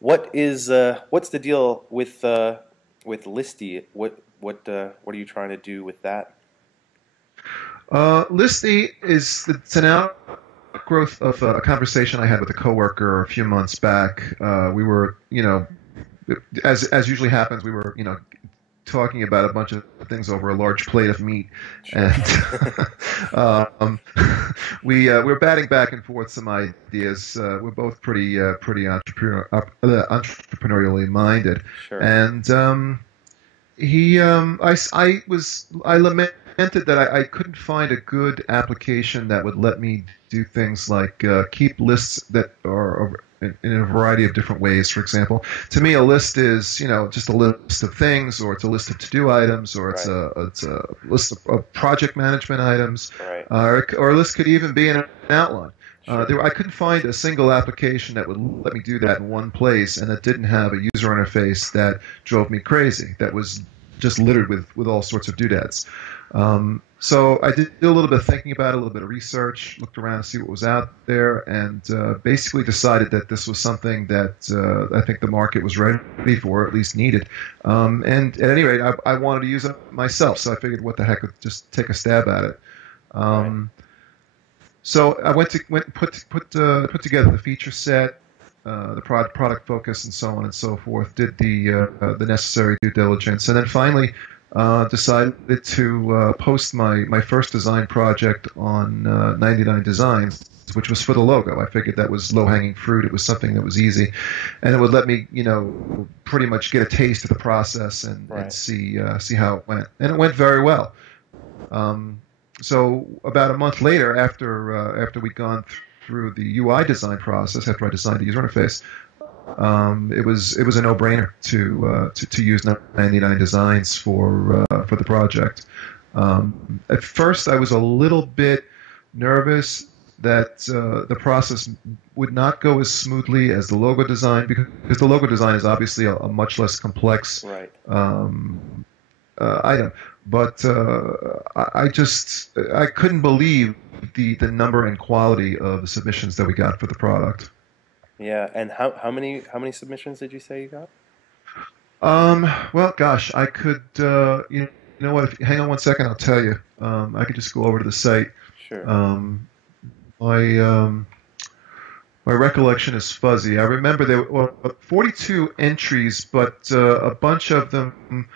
what's the deal with Listy? What are you trying to do with that? Listy it's an outgrowth of a conversation I had with a coworker a few months back. We were, as usually happens, we were, talking about a bunch of things over a large plate of meat, Sure. and um, we were batting back and forth some ideas. We're both pretty entrepreneurially minded, Sure. and I lamented that I couldn't find a good application that would let me do things like keep lists that are in a variety of different ways. For example, to me, a list is just a list of things, or it's a list of to-do items, or Right. it's a list of project management items, Right. or a list could even be in an outline. Sure. I couldn't find a single application that would let me do that in one place, and that didn't have a user interface that drove me crazy. That was just littered with all sorts of doodads. So I did a little bit of thinking about it, a little bit of research, looked around to see what was out there, and basically decided that this was something that I think the market was ready for, or at least needed. And at any rate, I wanted to use it myself, so I figured, what the heck, just take a stab at it. Right. So I went and put together the feature set, the product focus, and so on and so forth. Did the necessary due diligence, and then finally decided to post my first design project on 99 Designs, which was for the logo. I figured that was low hanging fruit. It was something that was easy, and it would let me pretty much get a taste of the process and Right. see how it went, and it went very well. So about a month later, after we'd gone through the UI design process, after I designed the user interface, it was a no-brainer to use 99 Designs for the project. At first, I was a little bit nervous that the process would not go as smoothly as the logo design, because the logo design is obviously a much less complex Right. item. But I couldn't believe the number and quality of the submissions that we got for the product. Yeah. And how many submissions did you say you got? Well, gosh, I could. You know what? If, hang on one second, I'll tell you. I could just go over to the site. Sure. Um, my my recollection is fuzzy. I remember there were 42 entries, but a bunch of them.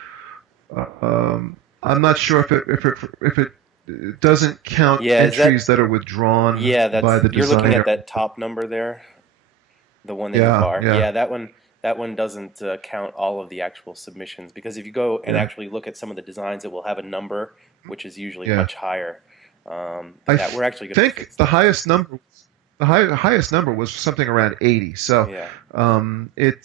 I'm not sure if it doesn't count Yeah. Is that? entries that are withdrawn Yeah. by That's the you're looking at designer. that top number there, the one in the Yeah, bar. yeah, Yeah. That one doesn't count all of the actual submissions, because if you go and yeah, actually look at some of the designs, it will have a number which is usually yeah. much higher. I That we're actually going to think fix the that. highest number was something around 80. So Yeah. it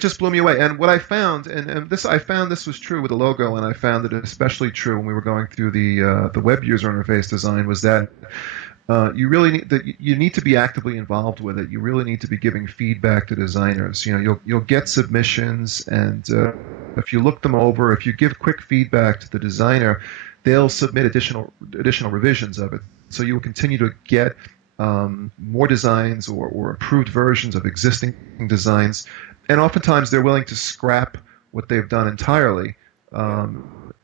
just blew me away. And what I found, and I found this was true with the logo, and I found it especially true when we were going through the web user interface design, was that you need to be actively involved with it. You really need to be giving feedback to designers. You'll get submissions, and if you look them over, if you give quick feedback to the designer, they'll submit additional revisions of it. So you will continue to get more designs, or improved versions of existing designs, and oftentimes they're willing to scrap what they've done entirely, Yeah.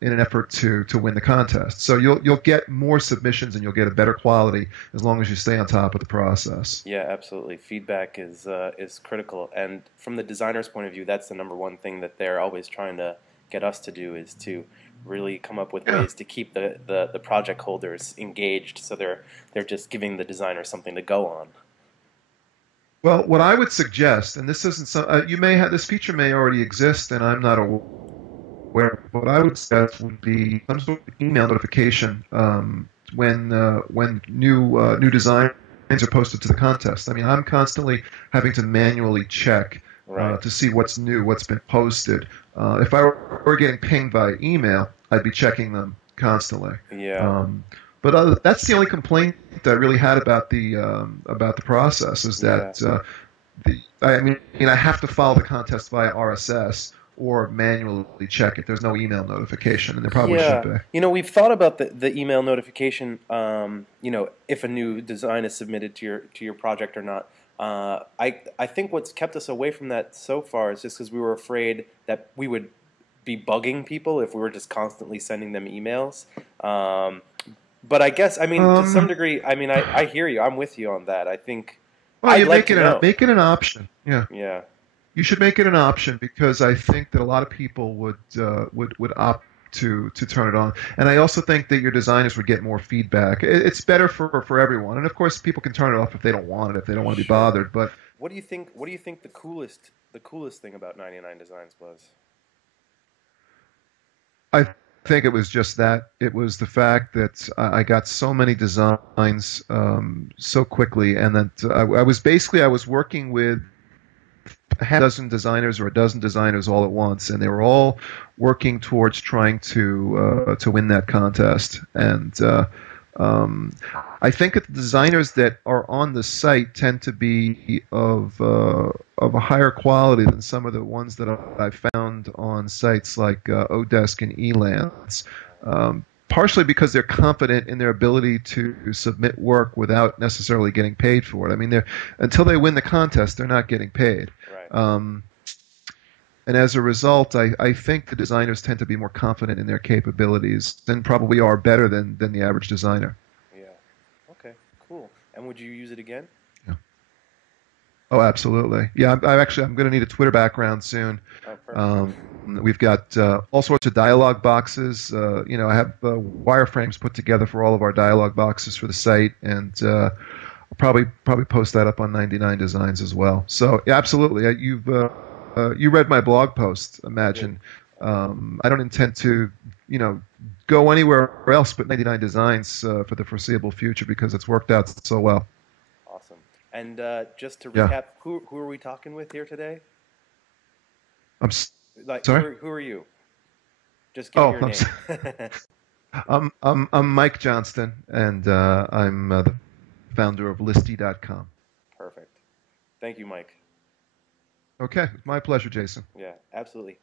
in an effort to win the contest. So you'll get more submissions, and you'll get a better quality as long as you stay on top of the process. Yeah, absolutely. Feedback is critical, and from the designer's point of view, that's the number one thing that they're always trying to get us to do, is to really come up with Yeah. ways to keep the project holders engaged, so they're just giving the designer something to go on. Well, what I would suggest, and this isn't so, you may have this feature may already exist, and I'm not aware. What I would suggest would be some sort of email notification when new designs are posted to the contest. I mean, I'm constantly having to manually check Right. to see what's new, what's been posted. If I were getting pinged by email, I'd be checking them constantly. Yeah. Um, but that's the only complaint that I really had about the process, is Yeah. that I mean, I have to follow the contest via RSS or manually check it. There's no email notification, and there probably should Yeah, be. we've thought about the email notification. If a new design is submitted to your project or not. I think what's kept us away from that so far is just because we were afraid that we would be bugging people if we were just constantly sending them emails. Um, but I guess, I mean, to some Um, degree, I mean, I hear you. I'm with you on that. I think well, I'd you like to know. make it an option. Yeah. Yeah, You should make it an option because I think that a lot of people would opt to turn it on, and I also think that your designers would get more feedback. It's better for everyone, and of course, people can turn it off if they don't want it, if they don't want to be sure. bothered. But What do you think? What do you think the coolest thing about 99 Designs was? I think it was just that. It was the fact that I got so many designs so quickly, and that I was basically I was working with half a dozen designers or a dozen designers all at once, and they were all working towards trying to win that contest. And um, I think that the designers that are on the site tend to be of a higher quality than some of the ones that I've found on sites like Odesk and Elance. Partially because they're confident in their ability to submit work without necessarily getting paid for it. I mean, they're until they win the contest, they're not getting paid. Right. Um, and as a result, I think the designers tend to be more confident in their capabilities and probably are better than the average designer. Yeah. Okay. Cool. And would you use it again? Yeah. Oh, absolutely. Yeah, I'm going to need a Twitter background soon. Oh, perfect. Um, we've got all sorts of dialogue boxes. I have wireframes put together for all of our dialogue boxes for the site, and I'll probably post that up on 99 Designs as well. So yeah, absolutely. You read my blog post. I did. Imagine. I don't intend to go anywhere else but 99 Designs for the foreseeable future because it's worked out so well. Awesome. And just to Yeah. recap, who are we talking with here today? I'm Like, sorry. who are you? Just give me Oh, your name. I'm Mike Johnston, and I'm the founder of Listy.com. Perfect. Thank you, Mike. Okay, my pleasure, Jason. Yeah, absolutely.